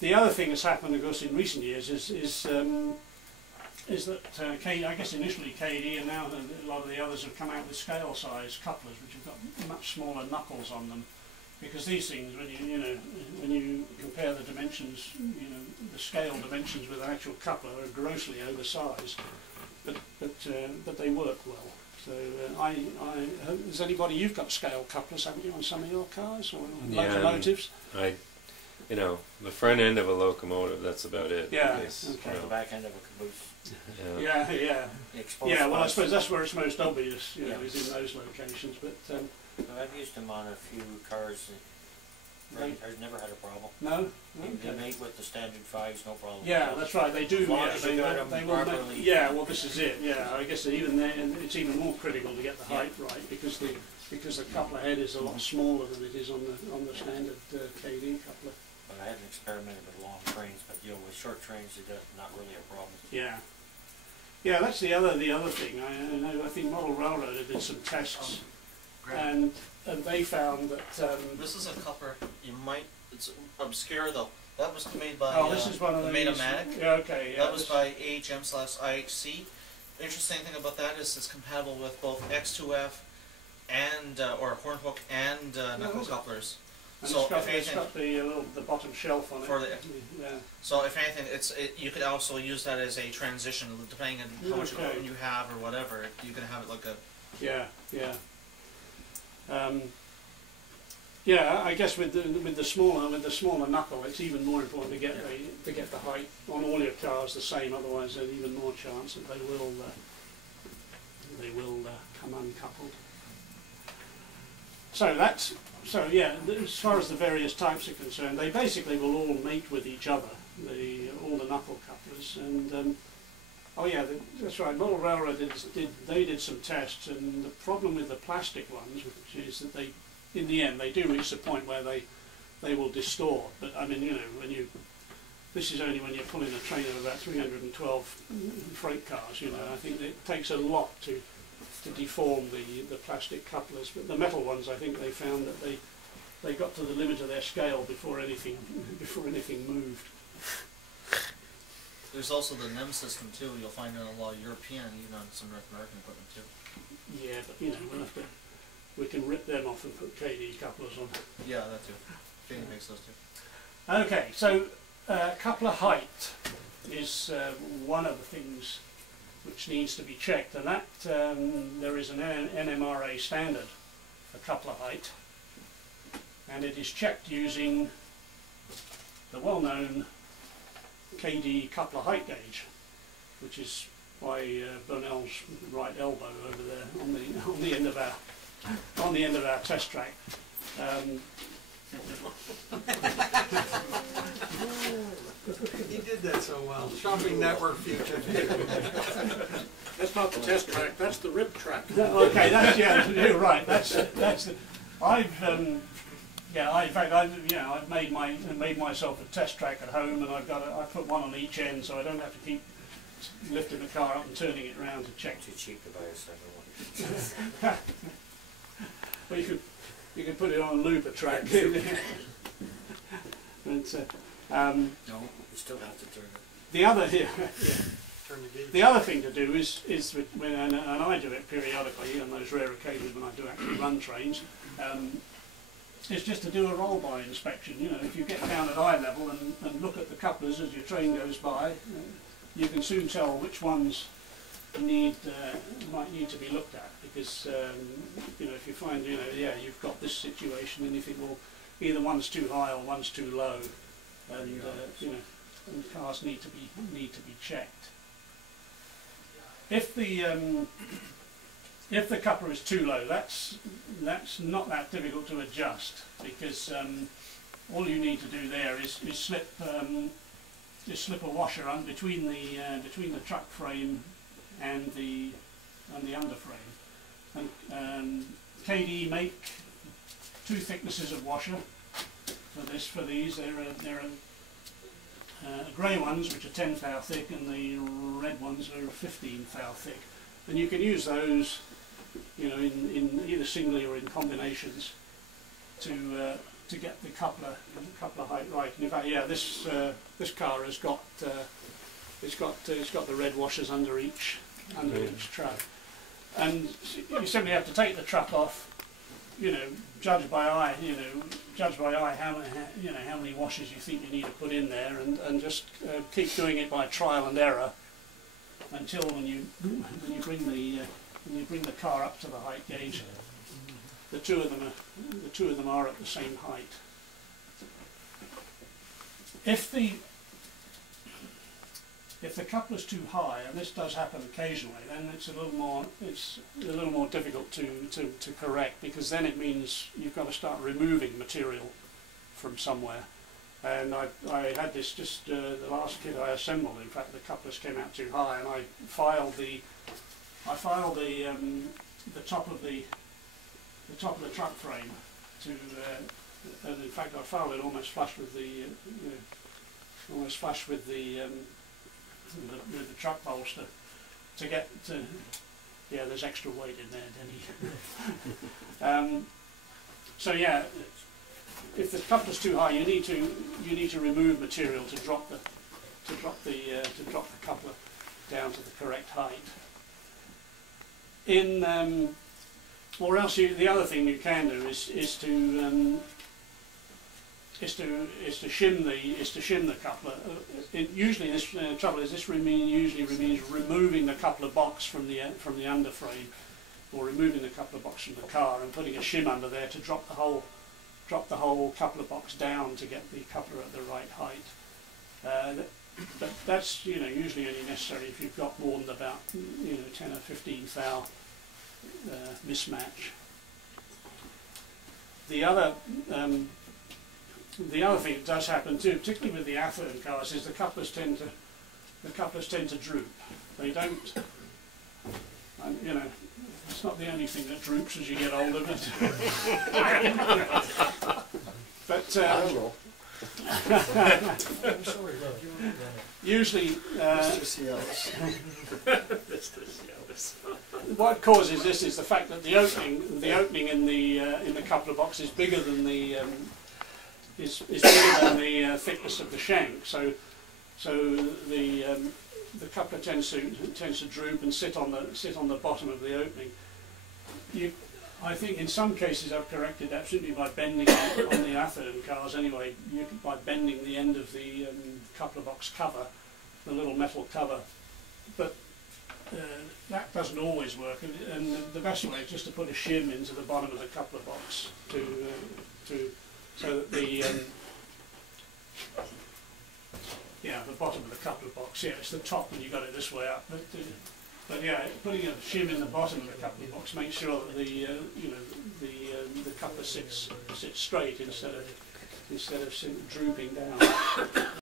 The other thing that's happened, of course, in recent years is that I guess initially KD and now a lot of the others have come out with scale size couplers, which have got much smaller knuckles on them, because these things, when you compare the dimensions, the scale dimensions with an actual coupler, are grossly oversized, but they work well. So has anybody, you've got scale couplers, haven't you, on some of your cars or locomotives? The front end of a locomotive, that's about it. Yeah. Okay. The back end of a caboose. Yeah. Well, I suppose that's where it's most obvious, is in those locations. But I've used them on a few cars. I've never had a problem. No. They made with the standard 5s, no problem. Yeah, that's right. They do. As long as you got them properly. Yeah. Well, this is it. Yeah. I guess even there, it's even more critical to get the height right, because the coupler head is a lot smaller than it is on the standard KD coupler. But I haven't experimented with long trains, but with short trains, it's not really a problem. Yeah. Yeah, that's the other thing. I think Model Railroad did some tests, and they found that this is a coupler. It's obscure though. That was made by this is one of the Made-O-Matic. Yeah, okay. Yeah, that was by AHM/IHC. The interesting thing about that is it's compatible with both X2F and or horn hook and knuckle couplers. And so it's got the bottom shelf on it. So if anything, you could also use that as a transition, depending on how much oven you have or whatever. You can have it like a I guess with the smaller knuckle, it's even more important to get the height on all your cars the same. Otherwise, there's even more chance that they will come uncoupled. So as far as the various types are concerned, they basically will all mate with each other, all the knuckle couplers. And that's right. Model Railroad did some tests, and the problem with the plastic ones, which is that in the end, they do reach the point where they will distort. But I mean, this is only when you're pulling a train of about 312 freight cars. I think it takes a lot to deform the plastic couplers, but the metal ones, I think they found that they got to the limit of their scale before anything moved. There's also the NEM system too. You'll find it on a lot of European, even on some North American equipment too. Yeah, but we can rip them off and put KD couplers on. Yeah, that too. KD makes those too. Okay, so coupler height is one of the things which needs to be checked, and that there is an NMRA standard for coupler height, and it is checked using the well-known KD coupler height gauge, which is by Burnell's right elbow over there on the end of our test track. He did that so well. Shopping network future. That's not the test track. That's the rip track. Okay, you're right. I've made myself a test track at home, and I put one on each end, so I don't have to keep lifting the car up and turning it around to check. Too cheap to buy a second one. Well, you could put it on a looper track. But, no, you still have to turn it. The other thing to do is and I do it periodically on those rare occasions when I do actually run trains, is just to do a roll-by inspection. If you get down at eye level and look at the couplers as your train goes by, you can soon tell which ones might need to be looked at, because if you find you've got this situation, and you think, well, either one's too high or one's too low, and and cars need to be checked. If the coupler is too low, that's not that difficult to adjust, because all you need to do there is slip a washer between the truck frame and the underframe. And KD make two thicknesses of washer for these. There are grey ones which are 10 thou thick, and the red ones are 15 thou thick. And you can use those, in either singly or in combinations to to get the coupler height right. And in fact, yeah, this car has got it's got the red washers under each trap, and you simply have to take the trap off. You know, judge by eye. How many washers you think you need to put in there, and just keep doing it by trial and error until when you bring the car up to the height gauge, the two of them are at the same height. If the coupler's too high, and this does happen occasionally, then it's a little more difficult to correct, because then it means you've got to start removing material from somewhere. And I had this just the last kit I assembled. In fact, the couplers came out too high, and I filed the top of the truck frame to, and in fact I filed it almost flush with the with the truck bolster to get to. Yeah, there's extra weight in there, Denny. So yeah, if the coupler's too high, you need to remove material to drop the coupler down to the correct height. Or else the other thing you can do is to shim the coupler. Usually this trouble is this usually means removing the coupler box from the underframe, or removing the coupler box from the car and putting a shim under there to drop the whole coupler box down to get the coupler at the right height. But that's usually only necessary if you've got more than about 10 or 15 thou mismatch. The other thing that does happen too, particularly with the Atherton cars, is the couplers tend to droop. They don't. It's not the only thing that droops as you get older, but usually what causes this is the fact that the opening in the coupler box is bigger than the thickness of the shank. So the coupler tends to droop and sit on the bottom of the opening. I think in some cases I've corrected that simply by bending on the Atherton cars anyway, by bending the end of the coupler box cover, the little metal cover. But that doesn't always work, and the best way is just to put a shim into the bottom of the coupler box so that the bottom of the coupler box. Yeah, it's the top when you got it this way up. But yeah, putting a shim in the bottom of the coupler box makes sure that the coupler sits straight instead of drooping down.